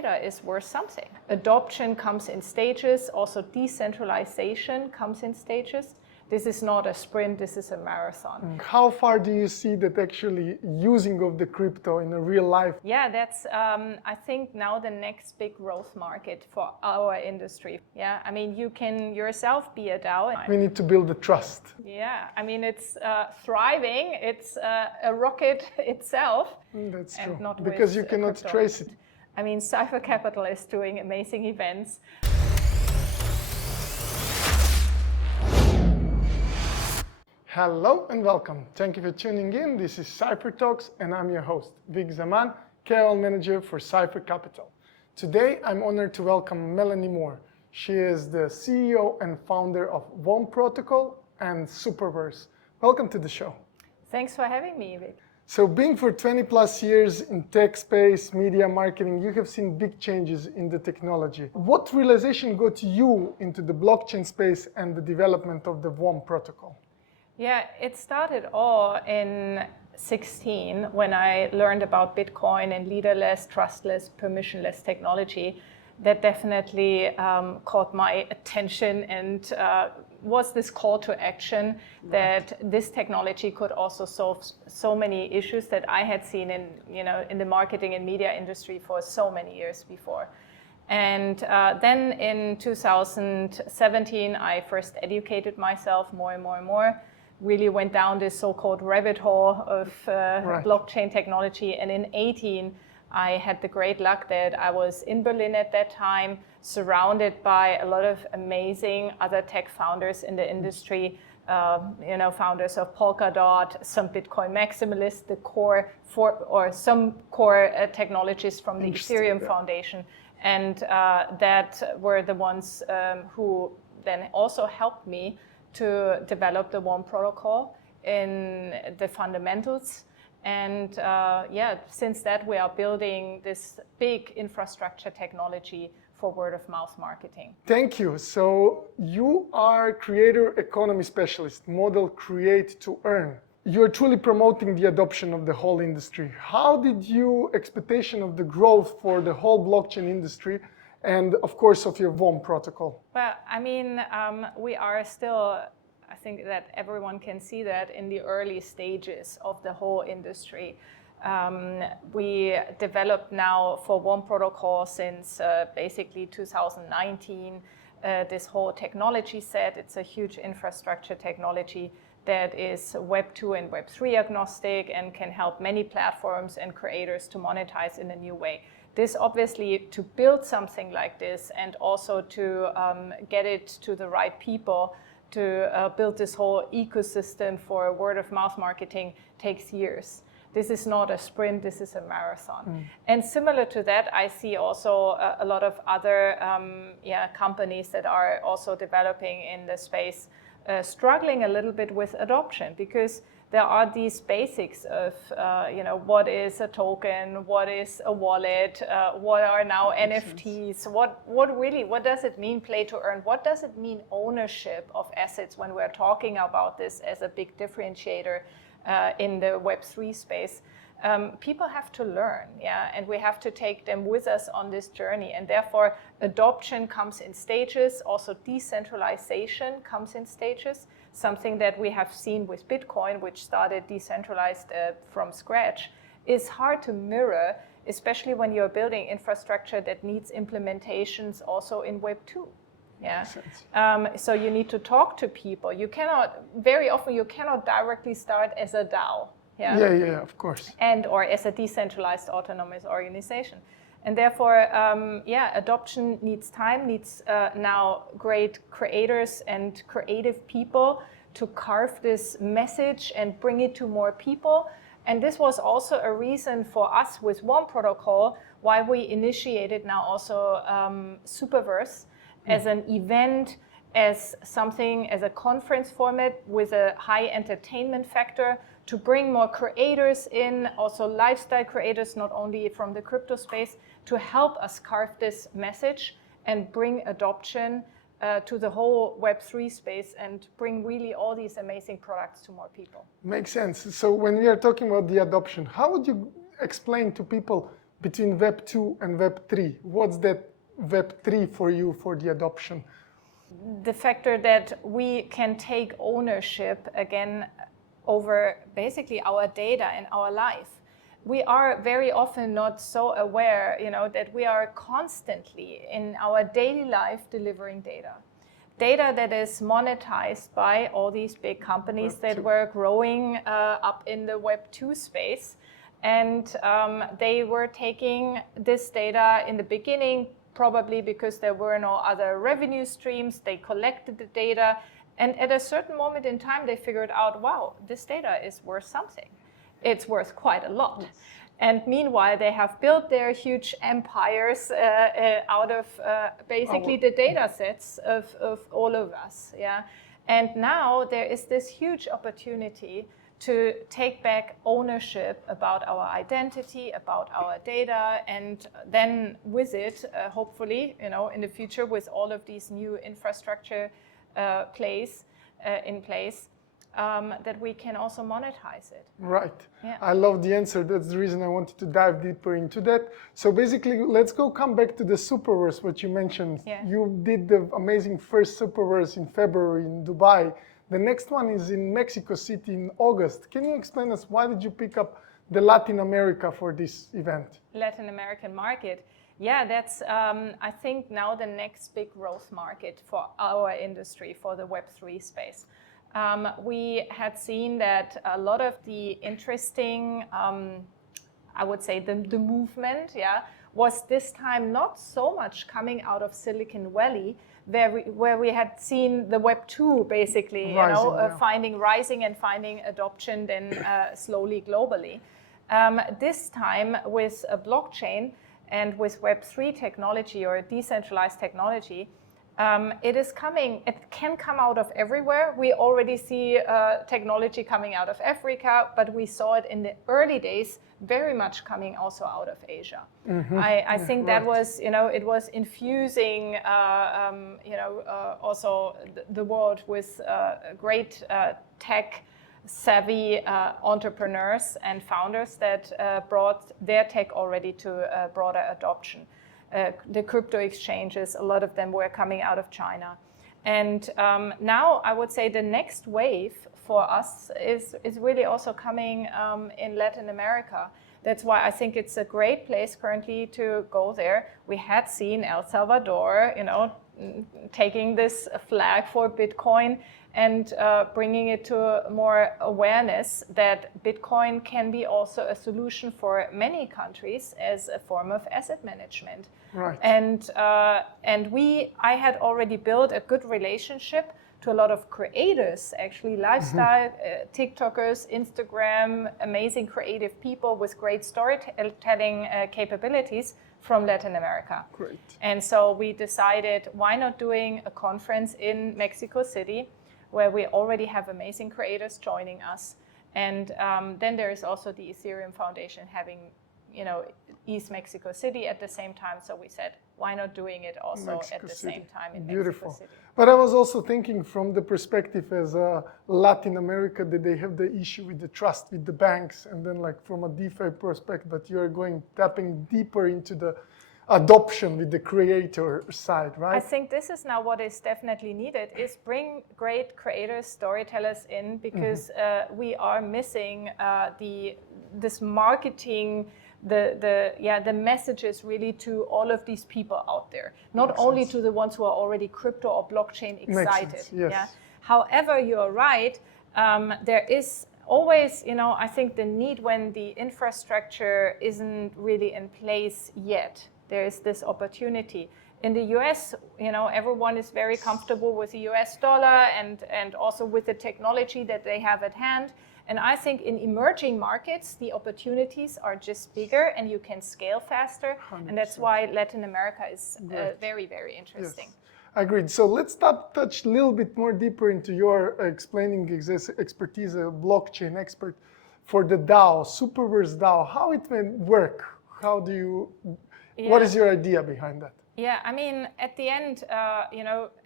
data is worth something. Adoption comes in stages, also decentralization comes in stages. This is not a sprint, this is a marathon. How far do you see that actually using of the crypto in a real life? Yeah, that's, I think, now the next big growth market for our industry. Yeah, I mean, you can yourself be a DAO. We need to build the trust. Yeah, I mean, it's thriving. It's a rocket itself. That's true, not because you cannot crypto. trace it. I mean, Cypher Capital is doing amazing events. Hello and welcome. Thank you for tuning in. This is Cypher Talks and I'm your host, Vic Zaman, KOL Manager for Cypher Capital. Today I'm honored to welcome Melanie Mohr. She is the CEO and founder of WOM Protocol and SUPERVERSE. Welcome to the show. Thanks for having me, Vic. So being for 20 plus years in tech space, media marketing, you have seen big changes in the technology. What realization got you into the blockchain space and the development of the WOM Protocol? Yeah, it started all in 2016 when I learned about Bitcoin and leaderless, trustless, permissionless technology. That definitely caught my attention and was this call to action that this technology could also solve so many issues that I had seen in the marketing and media industry for so many years before. And then in 2017, I first educated myself more and more. Really went down this so-called rabbit hole of blockchain technology. And in 2018, I had the great luck that I was in Berlin at that time, surrounded by a lot of amazing other tech founders in the industry, founders of Polkadot, some Bitcoin maximalists, some core technologists from the Ethereum Foundation. And that were the ones who then also helped me to develop the WOM protocol in the fundamentals. And since that we are building this big infrastructure technology for word of mouth marketing. Thank you. So you are creator economy specialist, model create to earn. You're truly promoting the adoption of the whole industry. How did you expectation of the growth for the whole blockchain industry and of course of your WOM protocol? Well, I mean, we are still, I think that everyone can see that in the early stages of the whole industry. We developed now for WOM protocol since basically 2019, this whole technology set. It's a huge infrastructure technology that is Web 2 and Web 3 agnostic and can help many platforms and creators to monetize in a new way. This obviously, to build something like this and also to get it to the right people, to build this whole ecosystem for word of mouth marketing takes years. This is not a sprint, this is a marathon. And similar to that, I see also a lot of other companies that are also developing in the space, struggling a little bit with adoption because there are these basics of, what is a token, what is a wallet, what are now NFTs, what does it mean play to earn, what does it mean ownership of assets when we're talking about this as a big differentiator in the Web3 space. People have to learn, and we have to take them with us on this journey. And therefore, adoption comes in stages, also decentralization comes in stages. Something that we have seen with Bitcoin, which started decentralized from scratch, is hard to mirror, especially when you're building infrastructure that needs implementations also in Web 2. Yeah. So you need to talk to people. Very often you cannot directly start as a DAO. Yeah, of course. Or as a decentralized autonomous organization. And therefore, adoption needs time, needs now great creators and creative people to carve this message and bring it to more people. And this was also a reason for us with WOM Protocol why we initiated now also SUPERVERSE as an event, as a conference format with a high entertainment factor to bring more creators in, also lifestyle creators, not only from the crypto space, to help us carve this message and bring adoption to the whole Web3 space and bring really all these amazing products to more people. Makes sense. So when we are talking about the adoption, how would you explain to people between Web 2 and Web 3. What's that Web 3 for you for the adoption? The factor that we can take ownership again over basically our data and our life. We are very often not so aware, that we are constantly in our daily life delivering data. Data that is monetized by all these big companies that were growing up in the Web 2 space. And they were taking this data in the beginning, probably because there were no other revenue streams. They collected the data. And at a certain moment in time, they figured out, wow, this data is worth something. It's worth quite a lot. Yes. And meanwhile, they have built their huge empires out of basically the data sets of all of us. Yeah? And now there is this huge opportunity to take back ownership about our identity, about our data, and then with it, hopefully, in the future, with all of these new infrastructure in place, that we can also monetize it. Right. Yeah. I love the answer. That's the reason I wanted to dive deeper into that. So basically, let's come back to the Superverse, what you mentioned. Yeah. You did the amazing first Superverse in February in Dubai. The next one is in Mexico City in August. Can you explain us why did you pick up the Latin America for this event? Latin American market. Yeah, that's, I think, now the next big growth market for our industry, for the Web3 space. We had seen that a lot of the interesting, I would say, the movement, was this time not so much coming out of Silicon Valley, where we had seen the Web 2 basically, rising and finding adoption then slowly globally. This time with a blockchain and with Web3 technology or decentralized technology, it can come out of everywhere. We already see technology coming out of Africa, but we saw it in the early days very much coming also out of Asia. Mm-hmm. I think that was, it was infusing, also the world with great tech savvy entrepreneurs and founders that brought their tech already to broader adoption. The crypto exchanges, a lot of them were coming out of China. And now I would say the next wave for us is really also coming in Latin America. That's why I think it's a great place currently to go there. We had seen El Salvador, taking this flag for Bitcoin and bringing it to more awareness that Bitcoin can be also a solution for many countries as a form of asset management. Right. And I had already built a good relationship to a lot of creators, actually lifestyle, TikTokers, Instagram, amazing creative people with great storytelling capabilities from Latin America. Great. And so we decided, why not doing a conference in Mexico City, where we already have amazing creators joining us. And then there is also the Ethereum Foundation having, East Mexico City at the same time. So we said, why not doing it also at the same time in Mexico City? But I was also thinking from the perspective as Latin America, that they have the issue with the trust with the banks, and then like from a DeFi perspective, but you are tapping deeper into the adoption with the creator side, right? I think this is now what is definitely needed, is bring great creators, storytellers in, because we are missing this marketing, the messages really to all of these people out there, not only to the ones who are already crypto or blockchain excited. Makes sense, yes. Yeah? However, you're right, there is always, I think the need when the infrastructure isn't really in place yet. There is this opportunity. In the US, everyone is very comfortable with the US dollar and also with the technology that they have at hand. And I think in emerging markets, the opportunities are just bigger and you can scale faster. 100%. And that's why Latin America is very, very interesting. Yes. Agreed. So let's touch a little bit more deeper into your explaining expertise, a blockchain expert, for the DAO, Superverse DAO. How it will work? How do you... What is your idea behind that? Yeah, I mean, at the end,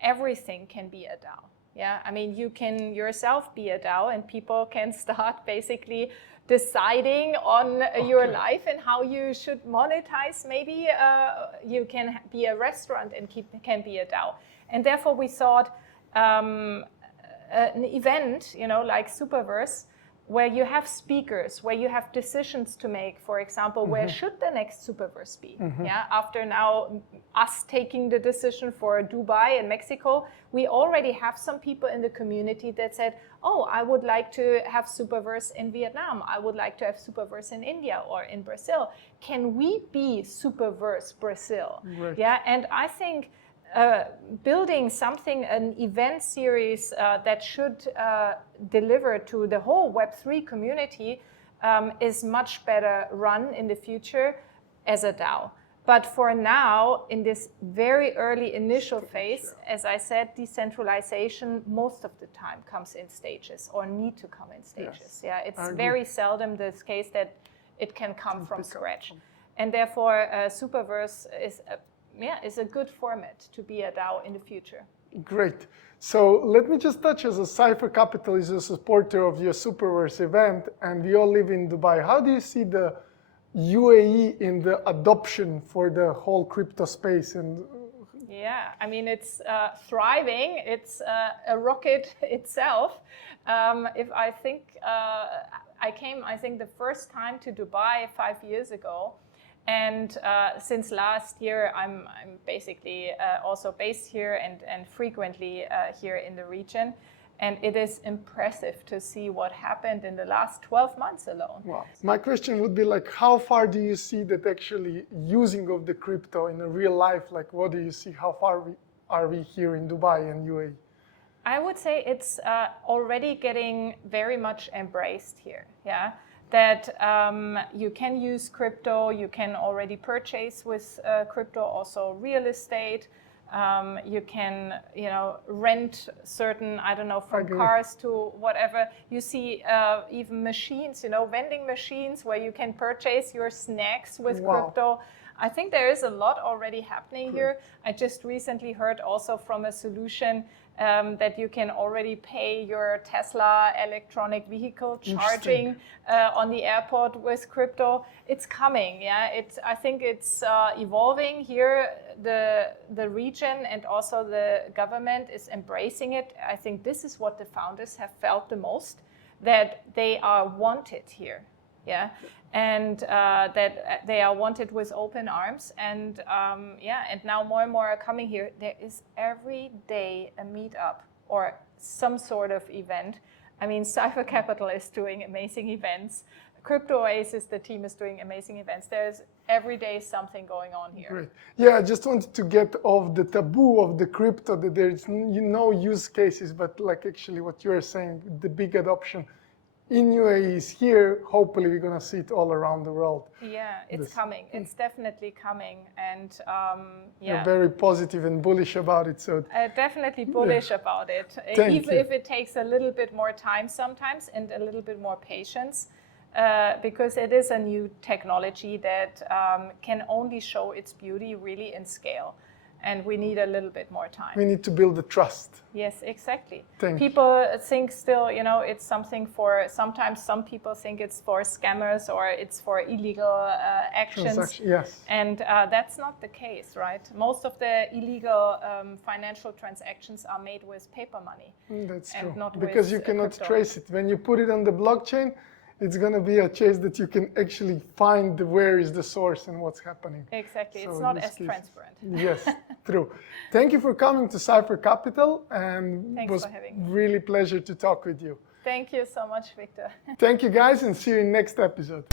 everything can be a DAO. Yeah, I mean, you can yourself be a DAO, and people can start basically deciding on your life and how you should monetize. Maybe you can be a restaurant and can be a DAO. And therefore we thought an event, like Superverse, where you have speakers, where you have decisions to make. For example, where should the next Superverse be? Yeah, after now us taking the decision for Dubai and Mexico, we already have some people in the community that said, oh, I would like to have Superverse in Vietnam. I would like to have Superverse in India or in Brazil. Can we be Superverse Brazil? Right. Yeah, and I think building something, an event series that should deliver to the whole Web3 community is much better run in the future as a DAO. But for now, in this very early initial phase, as I said, decentralization most of the time comes in stages or need to come in stages. Yes, yeah, it's very seldom the case that it can come from scratch. And therefore, Superverse is a good format to be a DAO in the future. Great. So let me just touch, as a Cypher Capital is a supporter of your Superverse event, and we all live in Dubai. How do you see the UAE in the adoption for the whole crypto space? And yeah, I mean, it's thriving. It's a rocket itself. If I think, I came, I think, the first time to Dubai 5 years ago. And since last year, I'm basically also based here and frequently here in the region. And it is impressive to see what happened in the last 12 months alone. Wow. My question would be like, how far do you see that actually using of the crypto in a real life? Like, what do you see? How far are we here in Dubai and UAE? I would say it's already getting very much embraced here. Yeah. That you can use crypto, you can already purchase with crypto, also real estate. You can, rent certain, I don't know, from cars to whatever. You see even machines, vending machines where you can purchase your snacks with crypto. I think there is a lot already happening here. I just recently heard also from a solution that you can already pay your Tesla electronic vehicle charging on the airport with crypto. It's coming, yeah. I think it's evolving here. The region and also the government is embracing it. I think this is what the founders have felt the most, that they are wanted here, yeah. And that they are wanted with open arms, and and now more and more are coming here. There is every day a meetup or some sort of event. I mean, Cypher Capital is doing amazing events. Crypto Oasis, the team, is doing amazing events. There's every day something going on here. Great. Yeah, I just wanted to get off the taboo of the crypto, that there's no use cases, but like actually what you're saying, the big adoption in UAE is here. Hopefully we're going to see it all around the world. Yeah, it's coming. It's definitely coming. And you're very positive and bullish about it. So definitely bullish about it. Even if it takes a little bit more time sometimes and a little bit more patience, because it is a new technology that can only show its beauty really in scale. And we need a little bit more time. We need to build the trust. Yes, exactly. People think still, it's something for, sometimes some people think it's for scammers or it's for illegal actions. Yes. And that's not the case, right? Most of the illegal financial transactions are made with paper money. That's true. Because you cannot trace it. When you put it on the blockchain, it's going to be a chase that you can actually find where is the source and what's happening. Exactly. So it's not as transparent. Yes, true. Thank you for coming to Cypher Capital, and it was really pleasure to talk with you. Thank you so much, Victor. Thank you, guys, and see you in next episode.